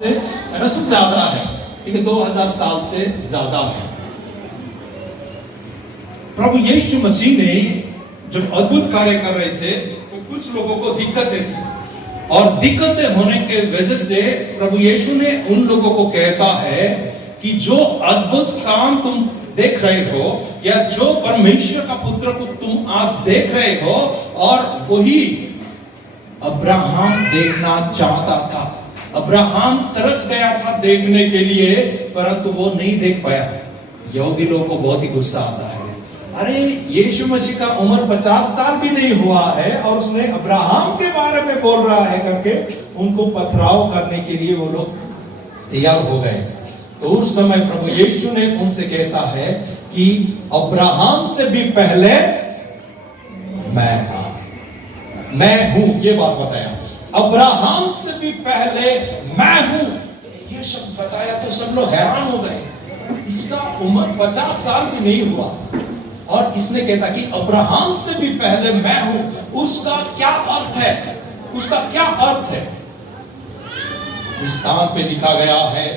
से है ना, सब ज्यादा है, ठीक है, 2000 साल से ज्यादा है। प्रभु यीशु मसीह ने जब अद्भुत कार्य कर रहे थे तो कुछ लोगों को दिक्कतें थी, और दिक्कतें होने के वजह से प्रभु यीशु ने उन लोगों को कहता है कि जो अद्भुत काम तुम देख रहे हो या जो परमेश्वर का पुत्र को तुम आज देख रहे हो, और वही अब्राहम देखना चाहता था। अब्राहम तरस गया था देखने के लिए, परंतु वो नहीं देख पाया। यहूदी लोगों को बहुत ही गुस्सा आता है, अरे यीशु मसीह का उम्र 50 साल भी नहीं हुआ है और उसने अब्राहम के बारे में बोल रहा है करके उनको पथराव करने के लिए वो लोग तैयार हो गए। तो उस समय प्रभु यीशु ने उनसे कहता है कि अब्राहम से भी पहले मैं था, मैं हूं, ये बात बताया। अब्राहम से भी पहले मैं हूं, ये शब्द बताया तो सब लोग हैरान हो गए। इसका उम्र 50 साल भी नहीं हुआ और इसने कहता कि अब्राहम से भी पहले मैं हूं। उसका क्या अर्थ है? उसका क्या अर्थ है? इस स्थान पे लिखा गया है,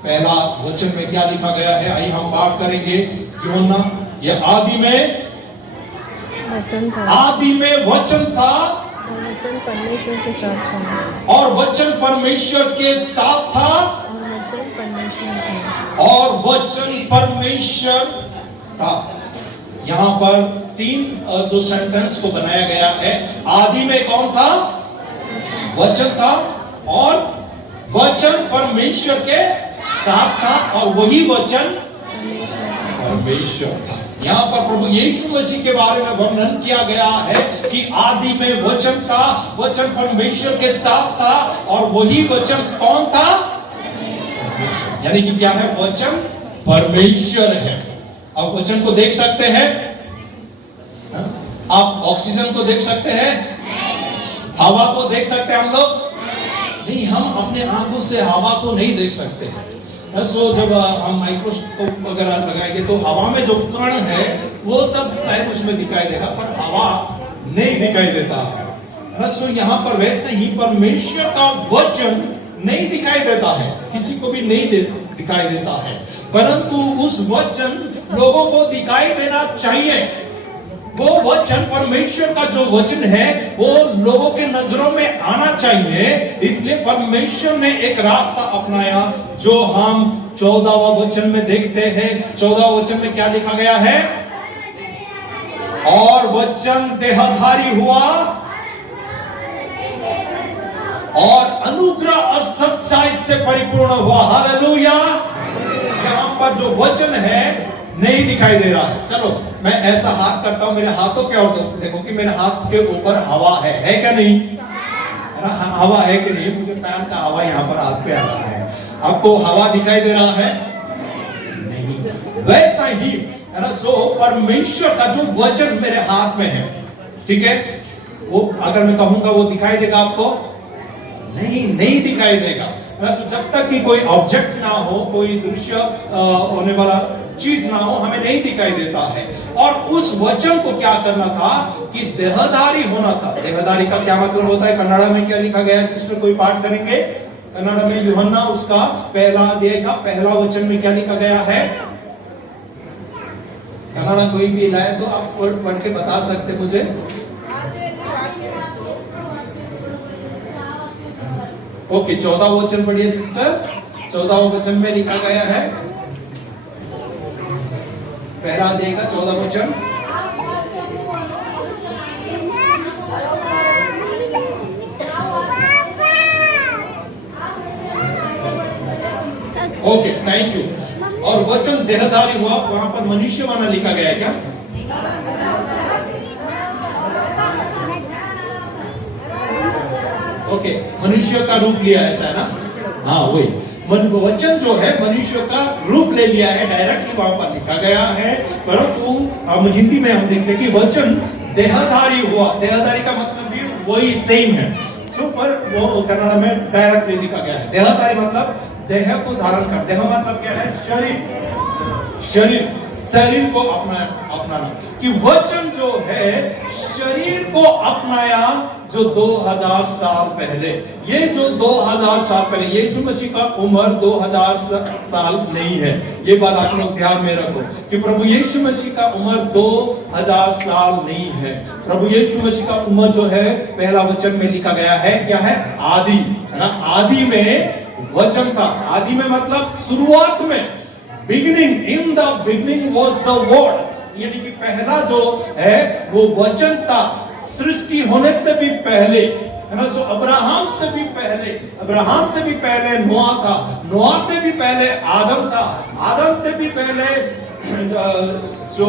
पहला वचन में क्या लिखा गया है, आइए हम पाठ करेंगे। यूहन्ना, ये आदि में वचन था, आदि में वचन था और वचन परमेश्वर के साथ था, और वचन परमेश्वर के साथ था, और वचन परमेश्वर था, और वचन परमेश्वर था। यहाँ पर तीन जो सेंटेंस को बनाया गया है, आदि में कौन था? वचन था, और वचन परमेश्वर के साथ था, और वही वचन परमेश्वर था। यहाँ पर प्रभु यीशु मसीह के बारे में वर्णन किया गया है कि आदि में वचन था, वचन परमेश्वर के साथ था, और वही वचन कौन था? यानी कि क्या है? वचन परमेश्वर है। आप वचन को देख सकते हैं? आप ऑक्सीजन को देख सकते हैं? हवा को देख सकते हैं हम लोग? नहीं, हम अपने आंखों से हवा को नहीं देख सकते। सो जब हम माइक्रोस्कोप वगैरह लगाएंगे तो हवा में जो कण है वो सब शायद उसमें दिखाई देगा, पर हवा नहीं दिखाई देता है। सो यहाँ पर वैसे ही परमेश्वर का वचन नहीं दिखाई देता है, किसी को भी नहीं दिखाई देता है, परंतु उस वचन लोगों को दिखाई देना चाहिए। वो वचन, परमेश्वर का जो वचन है, वो लोगों के नजरों में आना चाहिए। इसलिए परमेश्वर ने एक रास्ता अपनाया जो हम 14वां वचन में देखते हैं। 14वां वचन में क्या लिखा गया है? और वचन देहधारी हुआ और अनुग्रह और सच्चाई से परिपूर्ण हुआ। हालेलुया। यहाँ पर जो वचन है नहीं दिखाई दे रहा है। चलो मैं ऐसा हाथ करता हूं, मेरे हाथों के और देखो कि मेरे हाथ के ऊपर हवा है क्या नहीं? हवा है कि नहीं? मुझे फैन का हवा यहाँ पर हाथ पे आ रहा है। आपको हवा दिखाई दे रहा है? नहीं। वैसा ही है ना, सो परमेश्वर का जो वचन मेरे हाथ में है, ठीक है, वो अगर मैं कहूंगा वो दिखाई देगा आपको? नहीं दिखाई देगा। जब तक कि कोई ऑब्जेक्ट ना हो, कोई दृश्य होने वाला चीज ना हो, हमें नहीं दिखाई देता है। और उस वचन को क्या करना था कि देहधारी होना था। देहधारी का क्या मतलब होता है? कन्नड़ा में क्या लिखा गया है? सिस्टर कोई पाठ करेंगे? कन्नड़ा में यूहन्ना उसका पहला अध्याय का पहला वचन में क्या लिखा गया है? कन्नड़ा कोई भी लाए तो आप पढ़ के बता सकते मुझे? ओके, 14वां वचन पढ़िए सिस्टर। 14वां वचन में लिखा गया है, पहला अध्याय का 14वां वचन। Okay, thank you. और वचन देहधारी हुआ, वहां पर मनुष्य माना लिखा गया है क्या? ओके, मनुष्य का रूप लिया, ऐसा है ना? हाँ, वही वचन जो है मनुष्य का रूप ले लिया है, डायरेक्टली वहां पर लिखा गया है। परंतु हम हिंदी में हम देखते हैं कि वचन देहधारी हुआ। देहधारी का मतलब भी वही सेम है, सो पर वो कन्नड़ में डायरेक्टली लिखा गया है। देहधारी मतलब देह को धारण कर। देह मतलब क्या है? शरीर को अपनाना। कि वचन जो है शरीर को अपनाया, जो 2000 साल पहले, ये जो 2000 साल पहले, यीशु मसीह का उम्र 2000 साल नहीं है। ये बात आप लोग ध्यान में रखो कि प्रभु यीशु मसीह का उम्र 2000 साल नहीं है। प्रभु यीशु मसीह का उम्र जो है, पहला वचन में लिखा गया है, क्या है? आदि, है ना? आदि में वचन था। आदि में मतलब शुरुआत में, beginning, in the beginning was the word, यानी कि पहला जो है वो वचन था। सृष्टि होने से भी पहले, है ना? सो अब्राहम से भी पहले, अब्राहम से भी पहले नोआ था, नोआ से भी पहले आदम था, आदम से भी पहले जो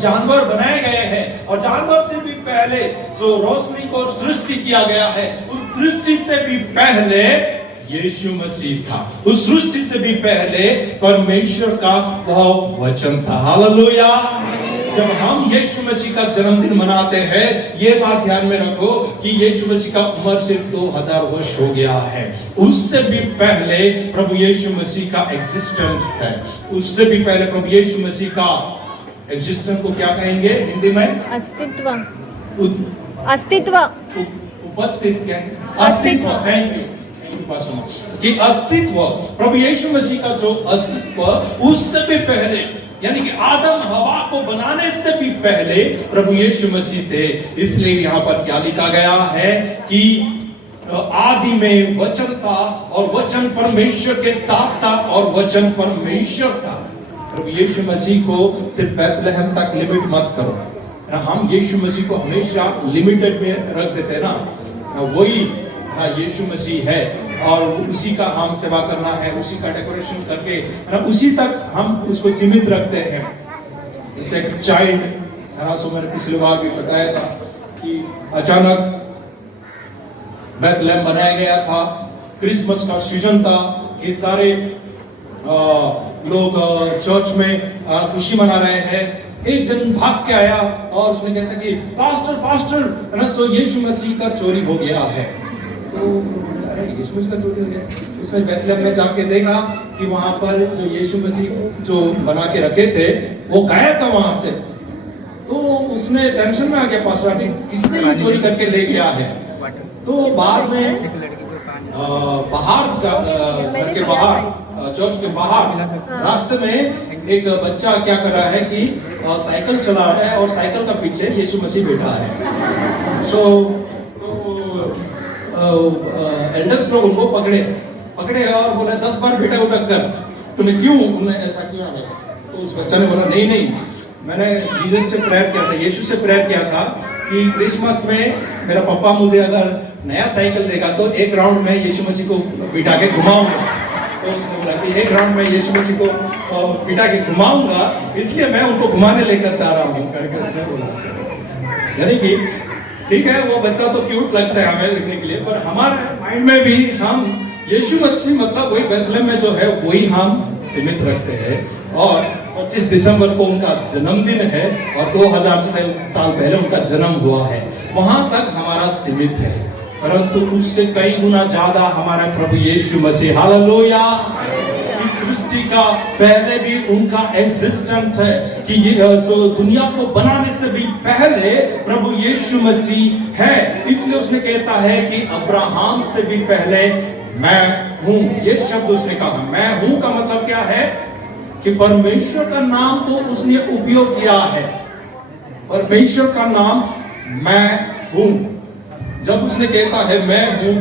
जानवर बनाए गए हैं, और जानवर से भी पहले जो रोशनी को सृष्टि किया गया है, उस सृष्टि से भी पहले यीशु मसीह था। उस सृष्टि से भी पहले परमेश्वर का वह वचन था। हालेलुया। जब हम यीशु मसीह का जन्मदिन मनाते हैं, ये बात ध्यान में रखो कि यीशु मसीह का उम्र सिर्फ 2000 वर्ष हो गया है। उससे भी पहले प्रभु यीशु मसीह का एग्जिस्टेंस है। उससे भी पहले प्रभु यीशु मसीह का एग्जिस्टेंस को क्या कहेंगे हिंदी में? अस्तित्व। अस्तित्व, उपस्थित, क्या? अस्तित्व। थैंक यू कि अस्तित्व, प्रभु यीशु मसीह का जो अस्तित्व, उससे भी पहले, यानी कि आदम हवा को बनाने से भी पहले प्रभु यीशु मसीह थे। इसलिए यहाँ पर क्या लिखा गया है कि आदि में वचन था और वचन परमेश्वर के साथ था और वचन परमेश्वर था। प्रभु यीशु मसीह को सिर्फ बैतलहम तक लिमिट मत करो। हम यीशु मसीह को हमेशा लिमिटेड में रख देते हैं ना, वही यीशु मसीह है और उसी का हम सेवा करना है, उसी का डेकोरेशन करके उसी तक हम उसको सीमित रखते हैं। जैसे एक चाइल्ड, मैंने पिछली बार भी बताया था कि अचानक बैतलहम बनाया गया था, क्रिसमस का सीजन था, ये सारे लोग चर्च में खुशी मना रहे हैं। एक जन भाग के आया और उसने कहता कि पास्टर पास्टर, सो यीशु मसीह का चोरी हो गया है। तो अरे यीशु मसीह का चोरी हो गया। उसने बैतलहम में जाके देखा कि वहां पर जो यीशु मसीह जो बना के रखे थे वो गायब था वहां से। तो उसने टेंशन में आ गया, पास्टर किसने ये चोरी करके ले गया है। तो बाद में बाहर घर के बाहर, चर्च के बाहर रास्ते में एक बच्चा क्या कर रहा है कि साइकिल चला रहा है और साइकिल का पीछे यीशु मसीह बैठा है। तो एल्डर्स लोग उनको पकड़े और बोले 10 बार बेटा उठक कर, तुम्हें क्यों, उन्हें ऐसा क्यों है? तो उस बच्चा ने बोला नहीं, मैंने जीसस से प्रेयर किया था, यीशु से प्रेयर किया था कि क्रिसमस में मेरा पापा मुझे अगर नया साइकिल देगा तो एक राउंड में यीशु मसीह को बिठा के घुमाऊंगा। तो उसने बोला कि एक राउंड में यीशु मसीह को बिठा के घुमाऊंगा, इसलिए मैं उनको घुमाने लेकर जा रहा हूँ करके उसने बोला। यानी कि ठीक है, वो बच्चा तो क्यूट लगता है हमें लिखने के लिए, पर हमारे माइंड में भी हम यीशु मसीह मतलब वही बैतलहम में जो है वही हम सीमित रखते हैं। और 25 दिसंबर को उनका जन्मदिन है और 2000 साल पहले उनका जन्म हुआ है, वहां तक हमारा सीमित है। परंतु उससे कई गुना ज्यादा हमारा प्रभु यीशु मसीह, हालेलुया, इस सृष्टि का पहले भी उनका एग्जिस्टेंस है कि ये दुनिया को बनाने से भी पहले प्रभु यीशु मसीह है। इसलिए उसने कहता है कि अब्राहम से भी पहले मैं हूं। ये शब्द उसने कहा, मैं हूं का मतलब क्या है कि परमेश्वर का नाम तो उसने उपयोग किया है। परमेश्वर का नाम मैं हूं। जब उसने कहता है मैं हूं,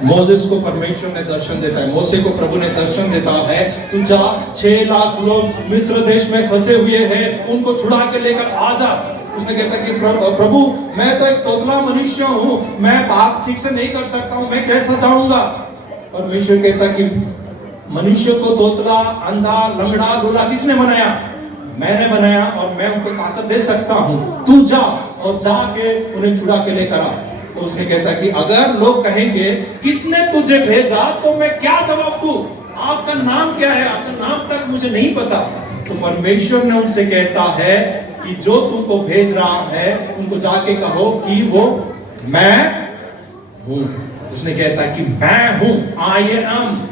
मोसेस को परमेश्वर ने दर्शन देता है, मोसे को प्रभु ने दर्शन देता है, तू जा 6 लाख लोग मिस्र देश में फंसे हुए हैं, उनको छुड़ा के लेकर आ जा। उसने कहता कि प्रभु मैं तो एक तोतला मनुष्य हूं, मैं बात ठीक से नहीं कर सकता हूं, मैं कैसा जाऊंगा। परमेश्वर कहता कि मनुष्य को तोतला, अंधा, लंगड़ा, लूला किसने बनाया? मैंने बनाया और मैं उनको ताकत दे सकता हूं। तू जा और जाके उन्हें छुड़ा के लेकर आ। तो उसने कहता कि अगर लोग कहेंगे किसने तुझे भेजा, तो मैं क्या जवाब दूं? आपका नाम क्या है? आपका नाम तक मुझे नहीं पता। तो परमेश्वर ने उनसे कहता है कि जो तुमको भेज रहा है उनको जाके कहो कि वो मैं हूं। उसने कहता कि मैं हूं, I am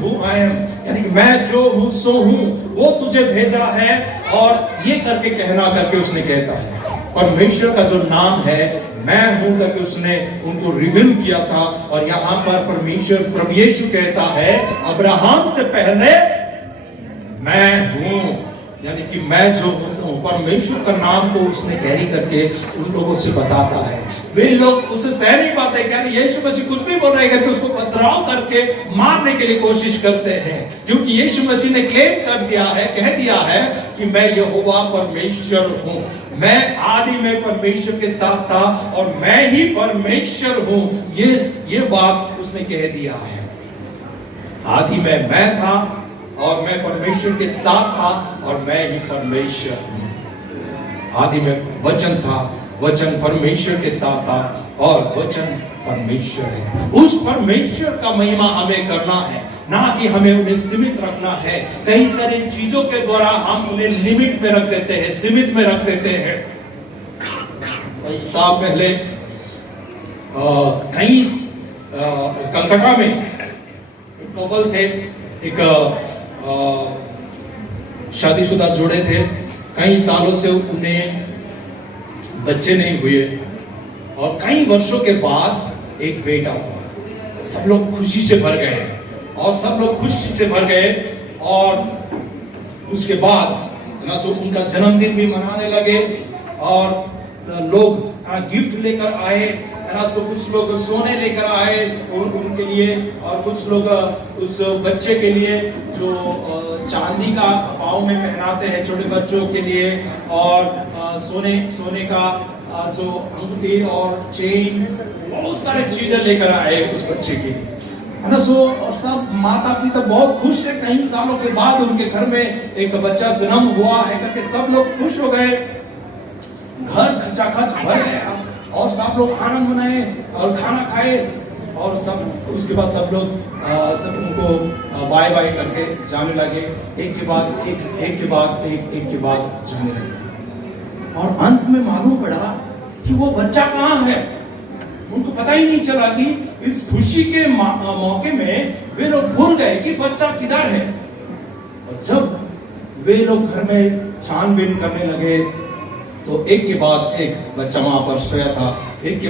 who I am, यानी कि मैं जो हूं सो हूं, वो तुझे भेजा है। और ये करके कहना करके उसने कहता है परमेश्वर का जो नाम है मैं हूं करके उसने उनको रिवील किया था। और यहां पर परमेश्वर प्रभु यीशु कहता है अब्राहम से पहले मैं हूं, यानी कि मैं जो हूं, परमेश्वर का नाम को उसने कैरी करके उन लोगों से बताता है। वे लोग उसे सह नहीं पाते, कह रहे यीशु मसीह कुछ भी बोल रहे करके उसको पथराव करके मारने के लिए कोशिश करते हैं, क्योंकि यीशु मसीह ने क्लेम कर दिया है, कह दिया है कि मैं यहोवा परमेश्वर हूं। मैं आदि में परमेश्वर के साथ था और मैं ही परमेश्वर हूं, ये बात उसने कह दिया है। आदि में मैं था और मैं परमेश्वर के साथ था और मैं ही परमेश्वर हूं। आदि में वचन था, वचन परमेश्वर के साथ था और वचन परमेश्वर है। उस परमेश्वर का महिमा हमें करना है, ना कि हमें उन्हें सीमित रखना है। कई सारी चीजों के द्वारा हम उन्हें लिमिट में रख देते हैं, सीमित में रख देते हैं। कई साल पहले कहीं कलकत्ता में एक कपल थे, एक शादीशुदा जोड़े थे। कई सालों से उन्हें बच्चे नहीं हुए और कई वर्षों के बाद एक बेटा हुआ। सब लोग खुशी से भर गए और सब लोग खुशी से भर गए और उसके बाद ना सो उनका जन्मदिन भी मनाने लगे और लोग गिफ्ट लेकर आए, ना सो कुछ लोग सोने लेकर आए उनके लिए और कुछ लोग उस बच्चे के लिए जो चांदी का पाँव में पहनाते हैं छोटे बच्चों के लिए और सोने का जो अंगूठी और चेन, बहुत सारे चीजें लेकर आए उस बच्चे के लिए, है ना। सो और सब माता पिता बहुत खुश है। कई सालों के बाद उनके घर में एक बच्चा जन्म हुआ है करके सब लोग खुश हो गए, घर खचाखच भर गया और सब लोग आनंद मनाए और खाना खाए और सब उसके बाद सब लोग सब उनको बाय बाय करके जाने लगे, एक के बाद एक जाने लगे। और अंत में मालूम पड़ा कि वो बच्चा कहाँ है। उनको पता ही नहीं चला कि इस खुशी के मौके में वे लोग भूल गए कि बच्चा किधर है। और जब वे लोग घर में छानबीन करने लगे तो एक के बाद एक बच्चा वहां पर सोया था, एक के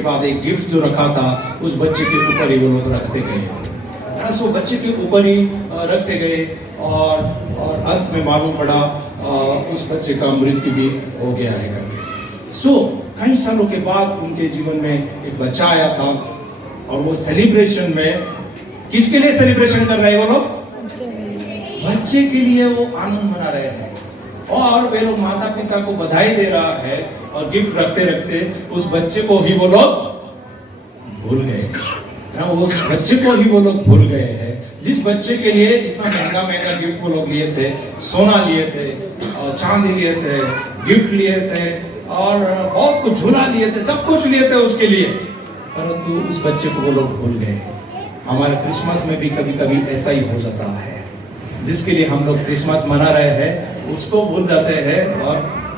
बाद एक गिफ्ट जो रखा था उस बच्चे के ऊपर ही वो लोग रखते गए। सो बच्चे के ऊपर ही रखते गए और अंत में मालूम पड़ा उस बच्चे का मृत्यु भी हो गया है। सो कई सालों के बाद उनके जीवन में एक बच्चा आया था और वो सेलिब्रेशन में किसके लिए सेलिब्रेशन कर रहे हैं वो लोग? बच्चे के लिए वो आनंद मना रहे हैं और वे लोग माता पिता को बधाई दे रहा है और गिफ्ट रखते रखते उस बच्चे को ही वो लोग भूल गए। उस बच्चे को ही वो लोग भूल गए हैं जिस बच्चे के लिए इतना महंगा गिफ्ट वो लोग लिए थे, सोना लिए थे, चांदी लिए थे, गिफ्ट लिए थे और बहुत कुछ झूला लिए थे, सब कुछ लिए थे उसके लिए, परंतु उस बच्चे को वो लोग भूल गए। हमारे क्रिसमस में भी कभी कभी ऐसा ही हो जाता है, जिसके लिए हम लोग क्रिसमस मना रहे हैं उसको भूल जाते हैं। और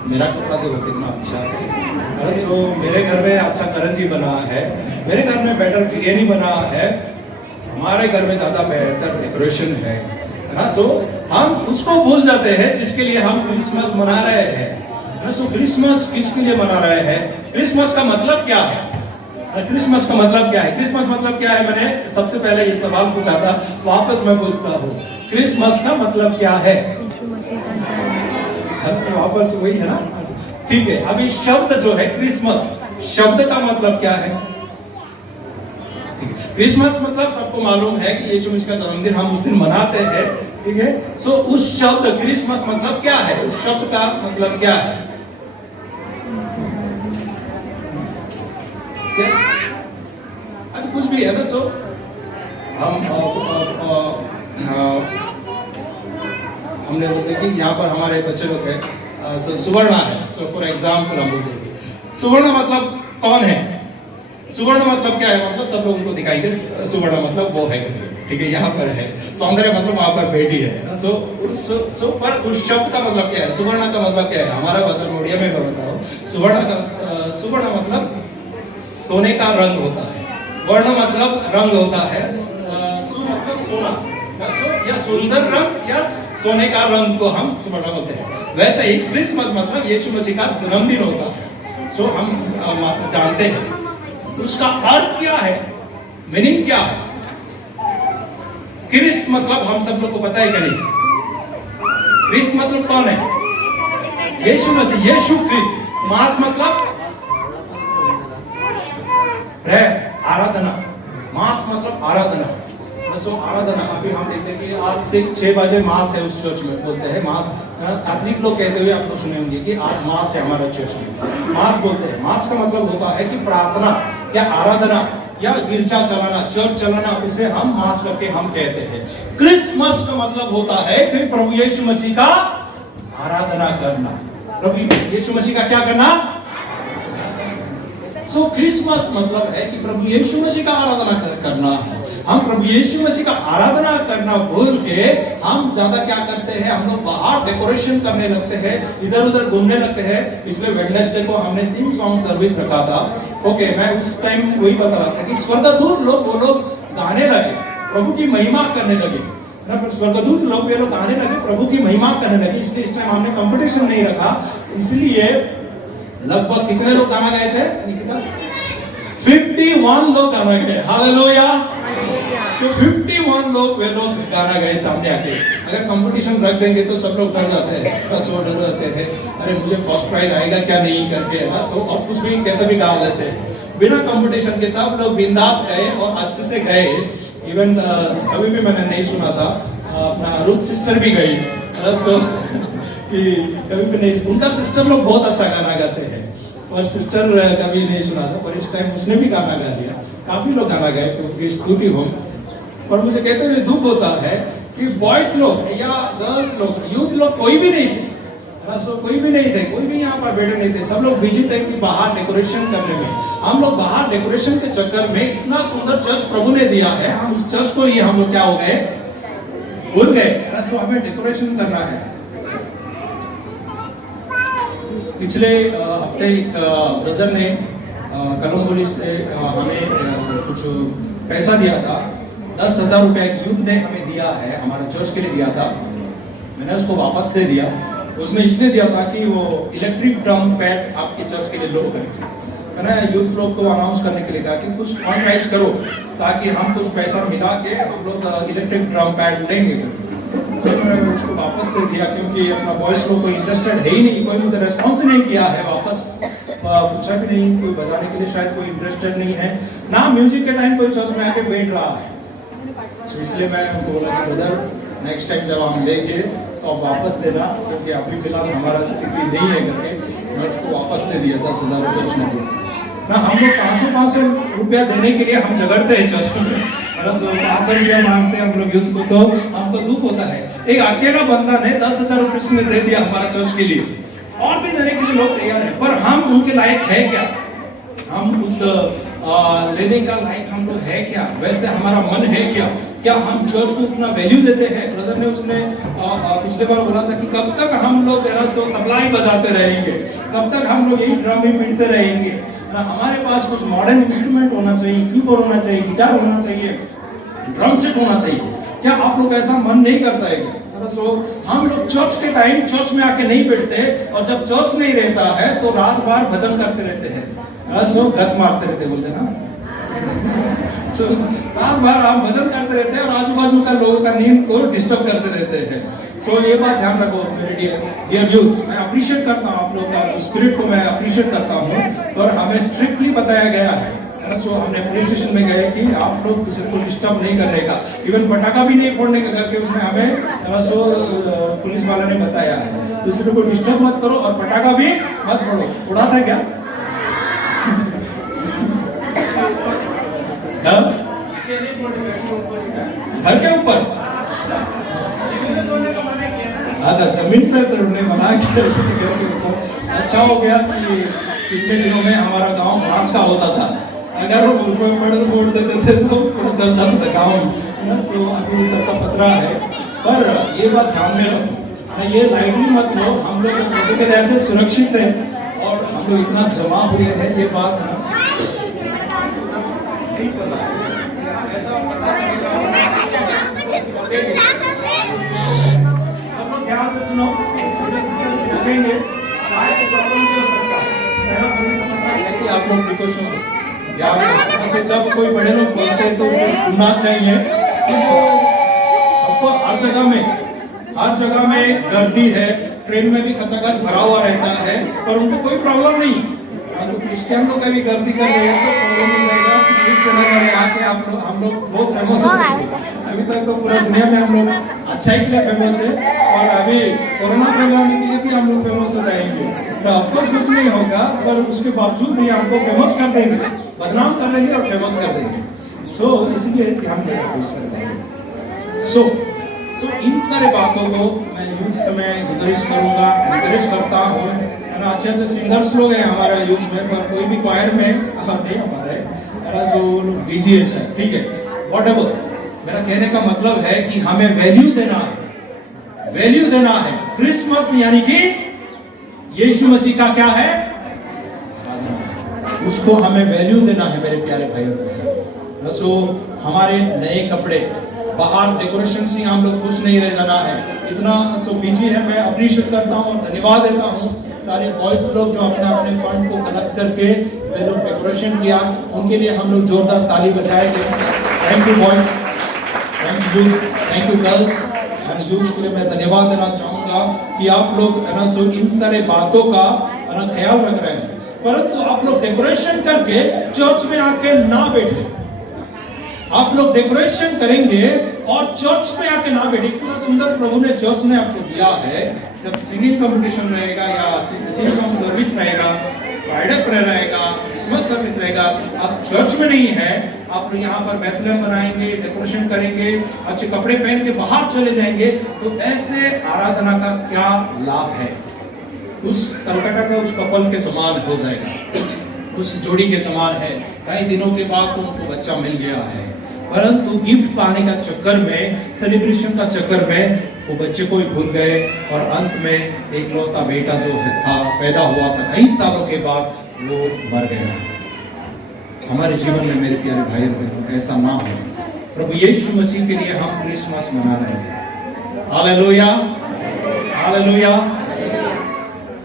मेरा कपड़ा देखो कितना अच्छा है, सो मेरे घर में अच्छा करंजी बना है, मेरे घर में बेटर बिरयानी बना है, हमारे घर में ज्यादा बेहतर डेकोरेशन है ना। सो हम उसको भूल जाते हैं जिसके लिए हम क्रिसमस मना रहे हैं ना। सो क्रिसमस किसके लिए मना रहे हैं? क्रिसमस का मतलब क्या है? क्रिसमस का मतलब क्या है? क्रिसमस मतलब क्या है? मैंने सबसे पहले ये सवाल पूछा था, वापस मैं पूछता हूँ, क्रिसमस का मतलब क्या है? वापस वही है ना, ठीक है। अभी शब्द जो है क्रिसमस, शब्द का मतलब क्या है? क्रिसमस मतलब सबको मालूम है कि यीशु मसीह का जन्मदिन हम उस दिन मनाते हैं, ठीक है। सो उस शब्द क्रिसमस मतलब क्या है? उस शब्द का मतलब क्या है? अब कुछ भी है ना। सो हमने बोलते कि यहाँ पर हमारे बच्चे लोग हैं, सुवर्णा है, सो फॉर एग्जाम्पल हम बोलते सुवर्ण मतलब कौन है? सुवर्ण मतलब क्या है? मतलब सब लोग उनको दिखाएंगे सुवर्ण मतलब वो है, ठीक है, यहाँ पर है। सौंदर्य मतलब वहां पर बेटी है। सो पर उस शब्द का मतलब क्या है? सुवर्ण का मतलब क्या है? हमारा भाषा में उड़िया में बताओ। सुवर्ण मतलब सोने का रंग होता है, वर्ण मतलब रंग होता है, सु मतलब सोना या सुंदर रंग या सोने का रंग को हम स्मरण होते हैं। वैसे ही क्रिसमस मतलब यीशु मसीह का जन्मदिन होता है, जो हम जानते हैं। उसका अर्थ क्या है, मीनिंग क्या है? क्रिस्ट मतलब हम सब लोग को पता है कि नहीं? क्रिस्ट मतलब कौन है? यीशु मसीह, यीशु क्रिस्त। मास मतलब आराधना, मास मतलब आराधना। तो आराधना अभी हम देखते हैं कि आज से 6 बजे मास है उस चर्च में, बोलते हैं मास। कैथोलिक लोग कहते हुए आप लोग सुने होंगे कि आज मास है हमारे चर्च में, मास बोलते हैं। मास का मतलब होता है कि प्रार्थना या आराधना या गिरजा चलाना, चर्च चलाना, उसे हम मास करके हम कहते हैं। क्रिसमस का मतलब होता है कि प्रभु यीशु मसीह का आराधना करना, प्रभु यीशु मसीह का क्या करना। सो क्रिसमस मतलब है कि प्रभु यीशु मसीह का आराधना करना है। हम प्रभु यीशु मसीह का आराधना करना भूल के हम ज्यादा क्या करते हैं, हम लोग बाहर डेकोरेशन करने लगते हैं, इधर उधर घूमने लगते हैं। इसलिए वेडनेसडे को हमने सिंग सॉन्ग सर्विस रखा था। ओके, मैं उस टाइम वही बता रहा था कि स्वर्गदूत लोग वो लोग गाने लगे, प्रभु की महिमा करने लगे ना। स्वर्गदूत लोग वे लोग गाने लगे, प्रभु की महिमा करने लगे। इसलिए इस टाइम हमने कंपटीशन नहीं रखा। इसलिए लगभग कितने लोग गाना गए थे? 51 लोग गाना गए। हालेलुया। So 51 लोग वे लोग गाना गए सामने आके। अगर कंपटीशन रख देंगे तो सब लोग डर जाते हैं, बस वो डर जाते हैं, अरे मुझे फर्स्ट प्राइज आएगा क्या नहीं करके, बस वो और कुछ भी कैसे भी गा लेते हैं। बिना कंपटीशन के सब लोग बिंदास गए और अच्छे से गए। इवन कभी भी मैंने नहीं सुना था, अपना रुथ सिस्टर भी गई, सो कि कभी भी नहीं, उनका सिस्टर लोग बहुत अच्छा गाना गाते हैं और सिस्टर कभी नहीं सुना था, पर इस टाइम उसने भी गाना गा दिया। काफी लोग गाना गाए, क्योंकि स्तुति हो। पर मुझे कहते हुए दुख होता है कि बॉयज लोग या गर्ल्स लोग, यूथ लोग कोई भी नहीं थे, कोई भी नहीं थे, कोई भी यहाँ पर बैठे नहीं थे। सब लोग बिजी थे कि बाहर डेकोरेशन करने में। हम लोग बाहर डेकोरेशन के चक्कर में इतना सुंदर चर्च प्रभु ने दिया है, हम उस चर्च को ही हम लोग क्या हो गए, भूल गए। तो हमें डेकोरेशन करना है। पिछले हफ्ते एक ब्रदर ने कलम्बोली से हमें कुछ पैसा दिया था। 10,000 रुपए यूथ ने हमें दिया है, हमारे चर्च के लिए दिया था। मैंने उसको वापस दे दिया। उसमें इसलिए दिया था कि वो इलेक्ट्रिक ड्रम पैड आपके चर्च के लिए लो करके। मैंने यूथ लोग को अनाउंस करने के लिए कहा कि कुछ फंड राइज करो ताकि हम कुछ पैसा मिला के हम लोग इलेक्ट्रिक ड्रम पैड लेंगे। तो मैंने उसको वापस दे दिया, क्योंकि अपना बॉयज लोग कोई इंटरेस्टेड है ही नहीं, कोई मुझे रेस्पॉन्स नहीं किया है वापस, पूछा भी नहीं, कोई बजाने के लिए शायद कोई इंटरेस्टेड नहीं है ना, म्यूजिक के टाइम कोई चर्च में आके बैठ रहा है। तो इसलिए मैं उनको बोला कि ब्रदर नेक्स्ट टाइम जब हम लेंगे तो आप वापस देना, क्योंकि अभी फिलहाल हमारा स्थिति नहीं है करके मैं उसको वापस दे दिया। 10,000 रुपये उसने दिया ना। हम लोग 500 रुपया देने के लिए हम झगड़ते हैं चर्च में, 500 रुपया मांगते हैं हम लोग यूथ को, तो हमको दुख होता है। एक अकेला बंदा ने 10,000 रुपये उसने दे दिया हमारा चर्च के लिए, और भी देने के लिए लोग तैयार है, पर हम उनके लायक है क्या? हम उस लेने का लायक हम लोग है क्या? वैसे हमारा मन है क्या? क्या हम चर्च को उतना वैल्यू देते हैं? ब्रदर ने उसने पिछले बार बोला था कि कब तक हम लोग तबला ही बजाते रहेंगे, कब तक हम लोग यही ड्रम ही पीटते रहेंगे ना। हमारे पास कुछ मॉडर्न इंस्ट्रूमेंट होना चाहिए, कीबोर्ड होना चाहिए, गिटार होना चाहिए, ड्रम सेट होना चाहिए। क्या आप लोग ऐसा मन नहीं करता है क्या? हम लोग चर्च के टाइम चर्च में आके नहीं बैठते, और जब चर्च नहीं रहता है तो रात भर भजन करते रहते हैं, गत मारते रहते बोलते ना। रात भर हम भजन करते रहते हैं और आजू बाजू का लोगों का नींद को डिस्टर्ब करते रहते हैं। सो ये बात ध्यान रखो मेरे डियर यूथ। मैं अप्रिशिएट करता हूँ आप लोग का स्पिरिट को, मैं अप्रिशिएट करता हूँ, पर हमें स्ट्रिक्टली बताया गया है। सो हमने पुलिस स्टेशन में गए कि आप लोग किसी को डिस्टर्ब नहीं करने का, इवन पटाखा भी नहीं फोड़ने का करके उसमें हमें पुलिस वाले ने बताया है। दूसरे को डिस्टर्ब मत करो और पटाखा भी मत फोड़ो। उड़ा था क्या? घर के ऊपर? अच्छा, जमीन पर तोड़ने मना किया घर के ऊपर। अच्छा हो गया कि पिछले दिनों में हमारा गांव घास का होता था, अगर वो फोड़ देते थे तो चल जाता था गाँव। सो अभी सबका पतरा है, पर ये बात ध्यान में रखो, ये लाइटली मत लो। हम लोग ऐसे सुरक्षित है और हम लोग इतना जमा हुए हैं, ये बात नहीं पता ऐसा पता सुनो, रखेंगे, शायद प्रॉब्लम भी हो सकता है। पहला बोलने का मतलब है कि आप लोग प्रिकॉशन याद रखें। जब कोई बड़े लोग बोलते हैं तो उसे सुनना चाहिए। आपको हर जगह में गर्दी है, ट्रेन में भी खचाखच भरा हुआ रहता है, पर उनको कोई प्रॉब्लम नहीं। तो क्रिश्चियन को कभी गर्दी कर रहे हैं तो प्रॉब्लम नहीं रहेगा। आके आप लोग, हम लोग बहुत फेमस है। अभी तक तो पूरा दुनिया में हम लोग अच्छाई के लिए फेमस है, और अभी कोरोना फैलाने के लिए भी हम लोग फेमस हो जाएंगे। तो ऑफकोर्स कुछ नहीं होगा, पर उसके बावजूद भी हमको फेमस कर देंगे, बदनाम कर देंगे और फेमस कर देंगे। सो इसलिए ध्यान देने की कोशिश करते हैं। सो इन सारे बातों को मैं यूथ समय गुजारिश करूंगा, एनकरेज करता हूँ। अच्छे अच्छे सिंगर्स लोग हैं हमारे यूथ में, पर कोई भी क्वायर में नहीं हमारे बिजी है, ठीक है, व्हाटएवर। मेरा कहने का मतलब है कि हमें वैल्यू देना है, वैल्यू देना है। क्रिसमस यानी कि यीशु मसीह का क्या है, उसको हमें वैल्यू देना है मेरे प्यारे भाइयों। सो हमारे नए कपड़े, बाहर डेकोरेशन से हम लोग खुश नहीं रह जाना है, इतना सो बिजी है। मैं अप्रिशिएट करता हूँ, धन्यवाद देता हूँ सारे बॉयज लोग जो अपने अपने फंड को कलेक्ट करके वे लोग डेकोरेशन किया, उनके लिए हम लोग जोरदार ताली बजाएंगे। Thank you boys, thank you, thank you girls and youth के लिए मैं धन्यवाद देना चाहूंगा कि आप लोग है ना सो इन सारे बातों का है ना ख्याल रख रहे हैं, परंतु आप लोग डेकोरेशन करके चर्च में आके ना बैठे। आप लोग डेकोरेशन करेंगे और चर्च में आके ना बैठे। इतना सुंदर प्रभु ने चर्च ने आपको दिया है। जब सिंगिंग कंपटीशन रहेगा या सिंगिंग सर्विस रहेगा, फ्राइडे प्रेयर रहेगा, क्रिसमस सर्विस रहेगा, आप चर्च में नहीं है, आप लोग यहाँ पर बैथलेम बनाएंगे, डेकोरेशन करेंगे, अच्छे कपड़े पहन के बाहर चले जाएंगे, तो ऐसे आराधना का क्या लाभ है? उस कलकत्ता का उस कपल के समान हो जाएगा, उस जोड़ी के समान है। कई दिनों के बाद तो उनको बच्चा मिल गया है, परंतु गिफ्ट पाने का चक्कर में, सेलिब्रेशन का चक्कर में वो बच्चे को ही भूल गए, और अंत में एक लौता बेटा जो था पैदा हुआ था कई सालों के बाद, वो मर गया। हमारे जीवन में मेरे प्यारे भाई बहनों ऐसा ना हो। प्रभु यीशु मसीह के लिए हम क्रिसमस मना रहे हैं। Hallelujah, hallelujah.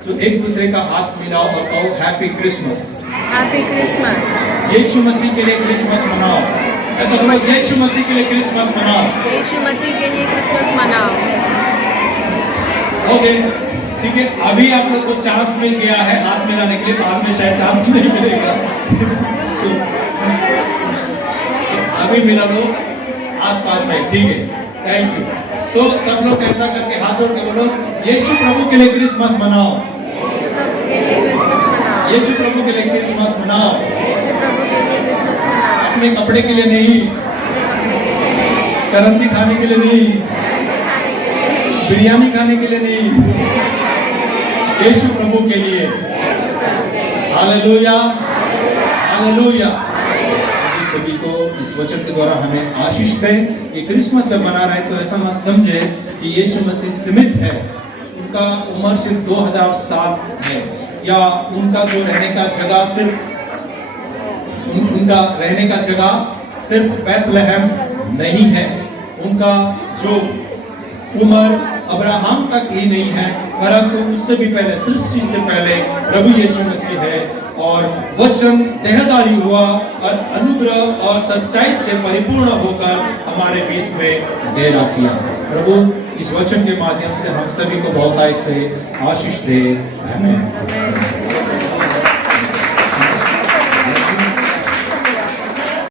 सो एक दूसरे का हाथ मिलाओ और कहो हैप्पी क्रिसमस, हैप्पी क्रिसमस। यीशु मसीह के लिए क्रिसमस मनाओ। ऐसा बोलो, यीशु मसीह के लिए क्रिसमस मनाओ, यीशु मसीह के लिए क्रिसमस मनाओ। ओके, ठीक है। अभी आप लोग को चांस मिल गया है हाथ मिलाने के लिए, बाद में शायद चांस नहीं मिलेगा। अभी मिला लो आसपास में, ठीक है, थैंक यू। सो सब लोग ऐसा करके हाथ जोड़ के बोलो, यीशु प्रभु के लिए क्रिसमस मनाओ, यीशु प्रभु के लिए क्रिसमस मनाओ। अपने कपड़े के लिए नहीं, करंसी खाने के लिए नहीं, बिरयानी खाने के लिए नहीं, यीशु प्रभु के लिए। Hallelujah, hallelujah. सभी को इस वचन के द्वारा हमें आशीष दे। ये क्रिसमस जब मना रहे तो ऐसा मत समझे कि यीशु मसीह सीमित है, उनका उम्र सिर्फ 2000 साल है, या उनका जो रहने का जगह सिर्फ उनका रहने का जगह सिर्फ बैतलहम नहीं है, उनका जो उम्र अब्राहम तक ही नहीं है, परंतु उससे भी पहले, सृष्टि से पहले प्रभु यीशु मसीह है, और वचन देहधारी हुआ और अनुग्रह और सच्चाई से परिपूर्ण होकर हमारे बीच में डेरा किया। प्रभु इस वचन के माध्यम से हम सभी को बहुतायत से आशीष दे। आमीन।